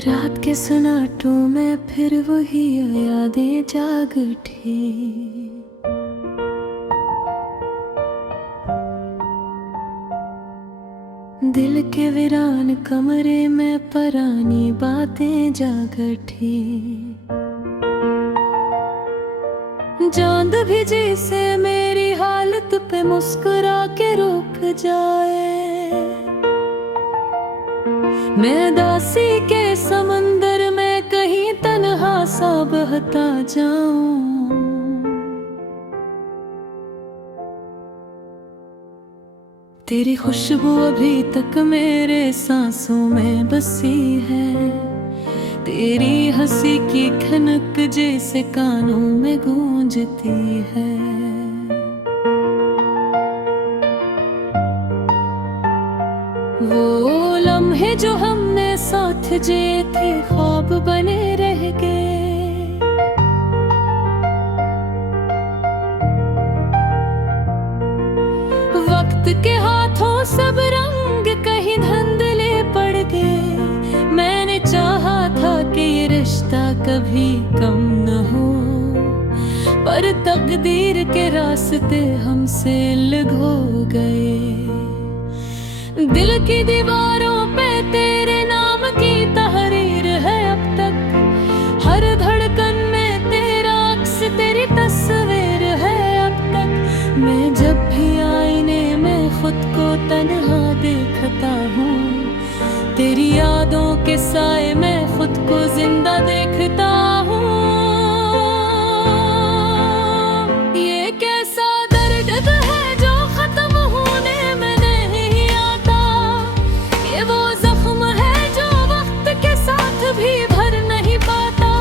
रात के सन्नाटों में फिर वही यादें जाग उठी। दिल के वीरान कमरे में पुरानी बातें जाग उठी। चांद भी जैसे मेरी हालत पे मुस्कुरा के रुक जाए। मैं दासी के समंदर में कहीं तन्हा सा बहता जाऊं। तेरी खुशबू अभी तक मेरे सांसों में बसी है। तेरी हंसी की खनक जैसे कानों में गूंजती है। वो लम्हे जो हमने साथ जिए थे ख्वाब बने रह गए। वक्त के हाथों सब रंग कहीं धुंधले पड़ गए। मैंने चाहा था कि ये रिश्ता कभी कम न हो, पर तकदीर के रास्ते हमसे अलग हो गए। दिल की दीवारों पे तेरे नाम की तहरीर है अब तक। हर धड़कन में तेरा अक्स तेरी तस्वीर है अब तक। मैं जब भी आईने में खुद को तन्हा देखता हूँ, तेरी यादों के साए में खुद को जिंदा देखता हूँ। ये कैसा दर्द है जो खत्म होने में नहीं आता। ये वो जख्म है जो वक्त के साथ भी भर नहीं पाता।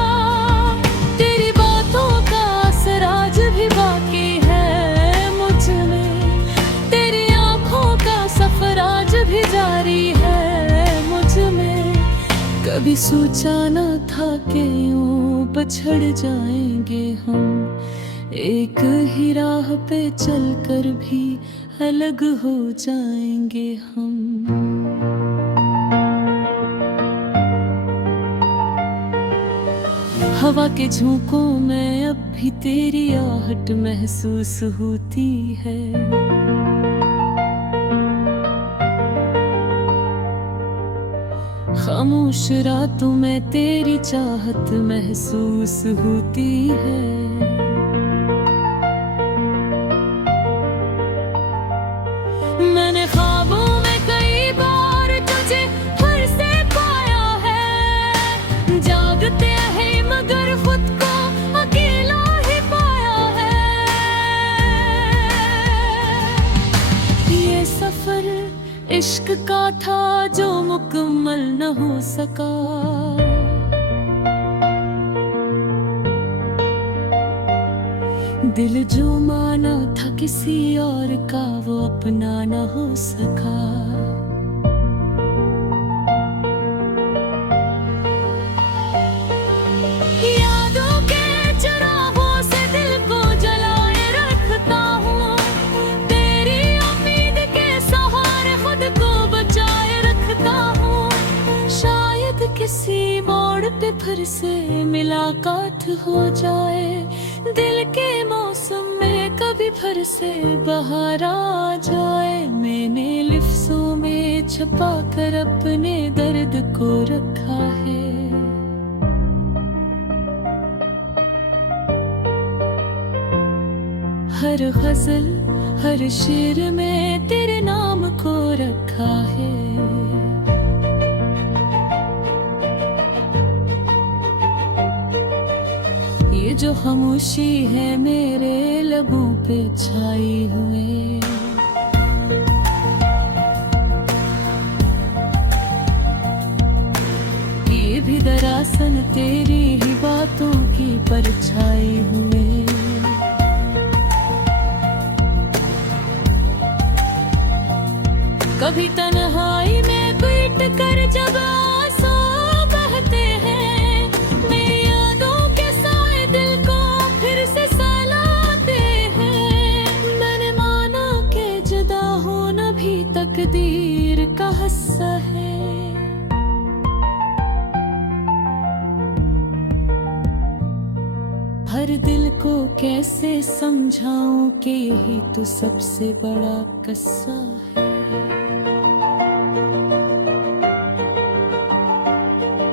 तेरी बातों का असर आज भी बाकी है मुझ में। तेरी आंखों का सफर आज भी जारी है मुझ में। कभी सोचा न था कि यूं बिछड़ जाएंगे हम। एक ही राह पे चलकर भी अलग हो जाएंगे हम। हवा के झोंकों में अब भी तेरी आहट महसूस होती है। खामोश रातों में तेरी चाहत महसूस होती है। मैंने ख्वाबों में कई बार तुझे फिर से पाया है। जागते हैं मगर खुद को अकेला ही पाया है। ये सफर इश्क का था जो मुकम्मल न हो सका। दिल जो माना था किसी और का वो अपना न हो सका। यादों के चिरागों से दिल को जलाए रखता हूँ। तेरी उम्मीद के सहारे खुद को बचाए रखता हूँ। शायद किसी मोड़ पे फिर से मुलाकात हो जाए। दिल के मौसम में कभी फिर से बहार आ जाए। मैंने लिफ्ज़ों में छुपा कर अपने दर्द को रखा है। हर गजल हर शेर में तेरे नाम को रखा है। ये जो खामोशी है मेरे लबों पे छाई हुए। ये भी दरअसल तेरी ही बातों की परछाई हुए। कभी तन्हाई में पीट कर जब आंसू बहते हैं, मेरी यादों के साए दिल को फिर से सहलाते हैं। मैंने माना कि जुदा होना भी तकदीर का हिस्सा है। हर दिल को कैसे समझाऊं कि यही तो सबसे बड़ा किस्सा है।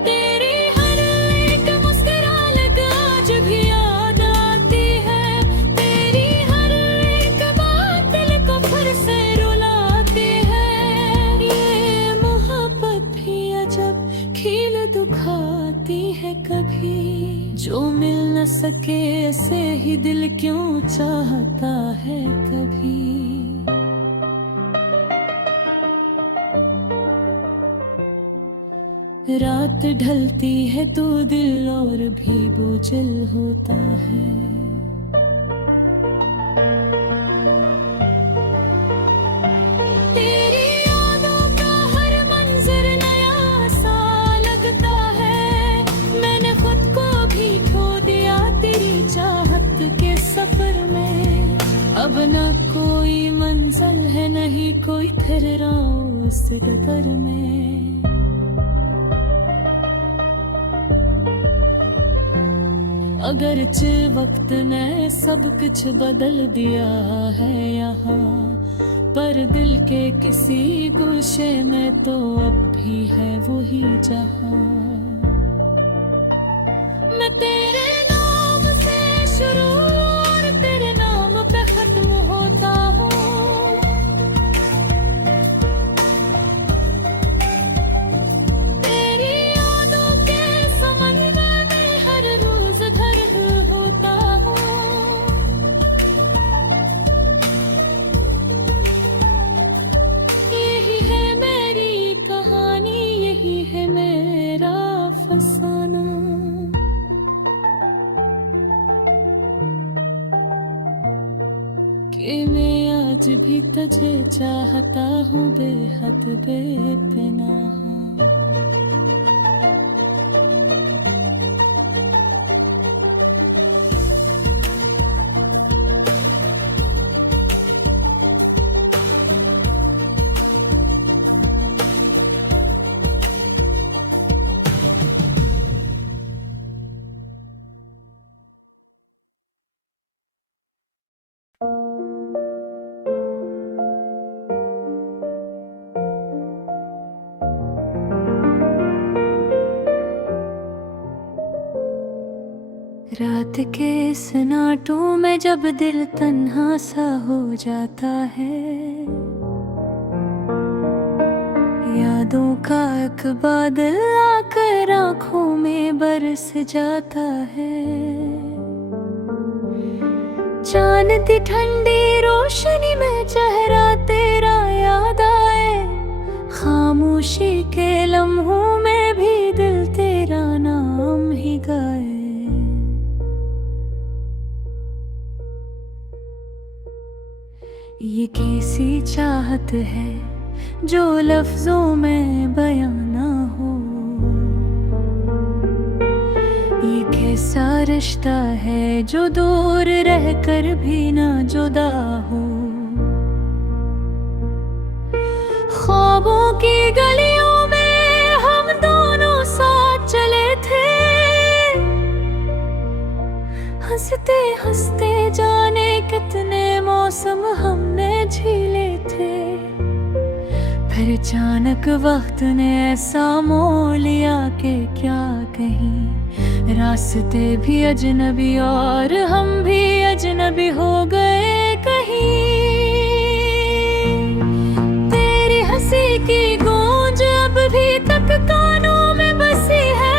तेरी हर एक मुस्कुराहट आज भी याद आती है, तेरी हर एक बात दिल को फिर से रुलाती है। ये मोहब्बत भी अजब खील दुखाती है कभी, जो मिल न सके ऐसे ही दिल क्यों चाहता है कभी। रात ढलती है तो दिल और भी बोझल होता है। तेरी यादों का हर मंजर नया सा लगता है, मैंने खुद को भी खो दिया तेरी चाहत के सफर में। अब न कोई मंजिल है, नहीं कोई ठहराव उस डगर में। अगरचे वक्त ने सब कुछ बदल दिया है यहाँ, पर दिल के किसी गोशे में तो अब भी है वही जहां। मैं तेरे नाम से शुरू और तेरे नाम पे खत्म होता हूँ। तेरी यादों के समंदर में हर रोज घर होता हूँ। यही है मेरी कहानी, यही है मेरा फसाना। कि मैं आज भी तुझे चाहता हूँ बेहद बेपनाह। रात के सन्नाटों में जब दिल तन्हा सा हो जाता है, यादों का एक बादल आकर आँखों में बरस जाता है। चांद की ठंडी रोशनी में चेहरा तेरा याद आए, खामोशी के लम्हों में भी दिल तेरा नाम ही गाए। ये कैसी चाहत है जो लफ्जों में बयां ना हो, ये कैसा रिश्ता है जो दूर रहकर भी ना जुदा हो। ख्वाबों की गलियों में हम दोनों साथ चले थे, हंसते हंसते जाने कितने मौसम हमने झेले थे। फिर अचानक वक्त ने ऐसा मोड़ लिया कि क्या कहीं, रास्ते भी अजनबी और हम भी अजनबी हो गए कहीं। तेरी हंसी की गूंज अब भी तक कानों में बसी है,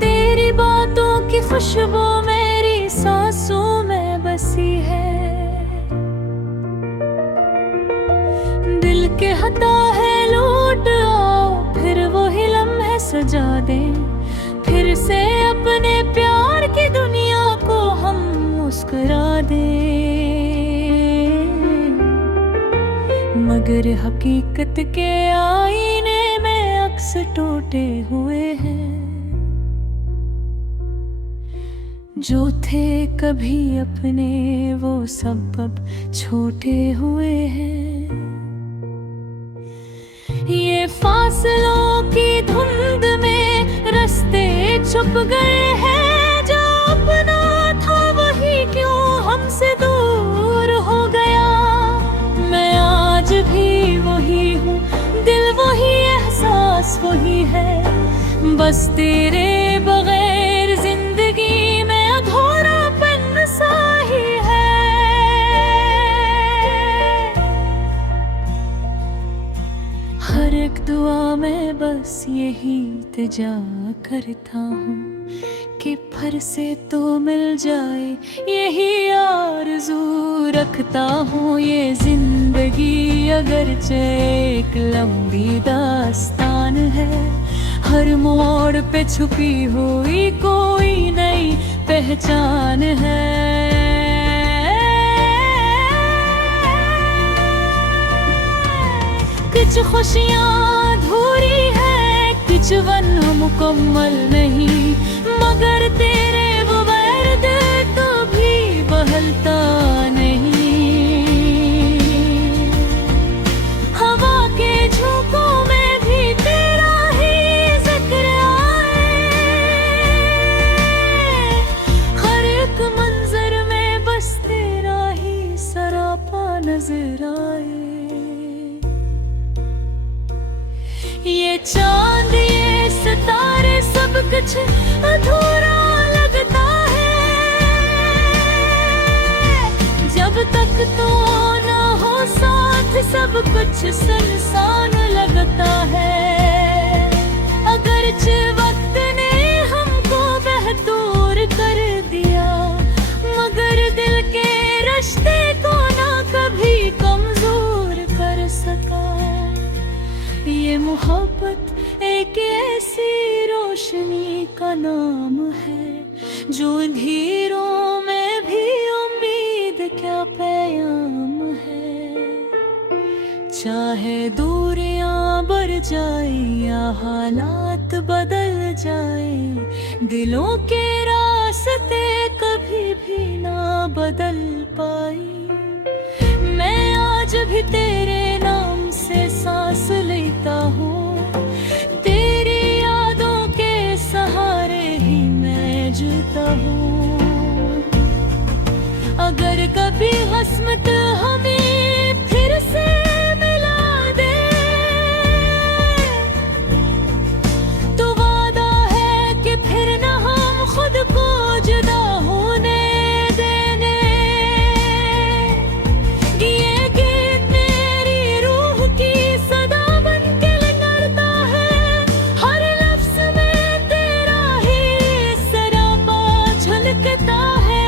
तेरी बातों की खुशबू मेरी सांसों में बसी है। दिल के हता है लौट आओ, फिर वही लम्हे सजा दे, फिर से अपने प्यार की दुनिया को हम मुस्कुरा दे। मगर हकीकत के आईने में अक्स टूटे हुए हैं, जो थे कभी अपने वो सब अब छोटे हुए हैं। ये फासलों की धुंध में रास्ते छुप गए हैं, जो अपना था वही क्यों हमसे दूर हो गया। मैं आज भी वही हूँ, दिल वही, एहसास वही है, बस तेरे बगैर जिंदगी में अधूरापन सा ही है। हर एक दुआ में बस यही इल्तिजा करता हूँ कि फिर से तो मिल जाए, यही आरज़ू रखता हूँ। ये जिंदगी अगरचे एक लंबी दास्तान है, हर मोड़ पे छुपी हुई कोई नई पहचान है। कुछ खुशियाँ अधूरी है, कुछ वन मुकम्मल नहीं, मगर तेरे बगैर दिल कभी बहलता नहीं। हवा के झोंकों में भी तेरा ही जिक्र आए, हर एक मंजर में बस तेरा ही सरापा नजर आए। ये चांद, ये सितारे, सब कुछ अधूरा लगता है, जब तक तो ना हो साथ सब कुछ सुनसान लगता है। अगरचे वक्त ने हमको बेहतूर कर दिया, मगर दिल के रिश्ते को ना कभी कमजोर कर सका। ये मोहब्बत एक ऐसी रोशनी का नाम है, जो अंधेरों में भी उम्मीद का पैगाम है। चाहे दूरियां बढ़ जाए या हालात बदल जाए, दिलों के रास्ते कभी भी ना बदल पाई। मैं आज भी तेरे नाम से सांस लेता हूँ, तेरी यादों के सहारे ही मैं जीता हूँ। अगर कभी किस्मत हमें फिर से मिला दे, तो वादा है कि फिर न हम खुद को जुदा होने देने। ये गीत मेरी रूह की सदा बन के निकलता है, हर लफ्ज में तेरा ही सरापा झलकता है।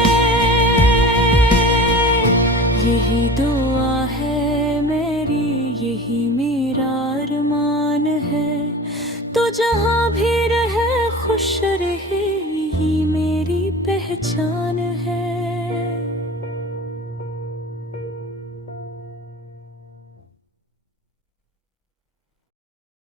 यही दुआ है मेरी, यही मेरा अरमान है, तो जहाँ भी रहे खुश रहे, यही मेरी पहचान है।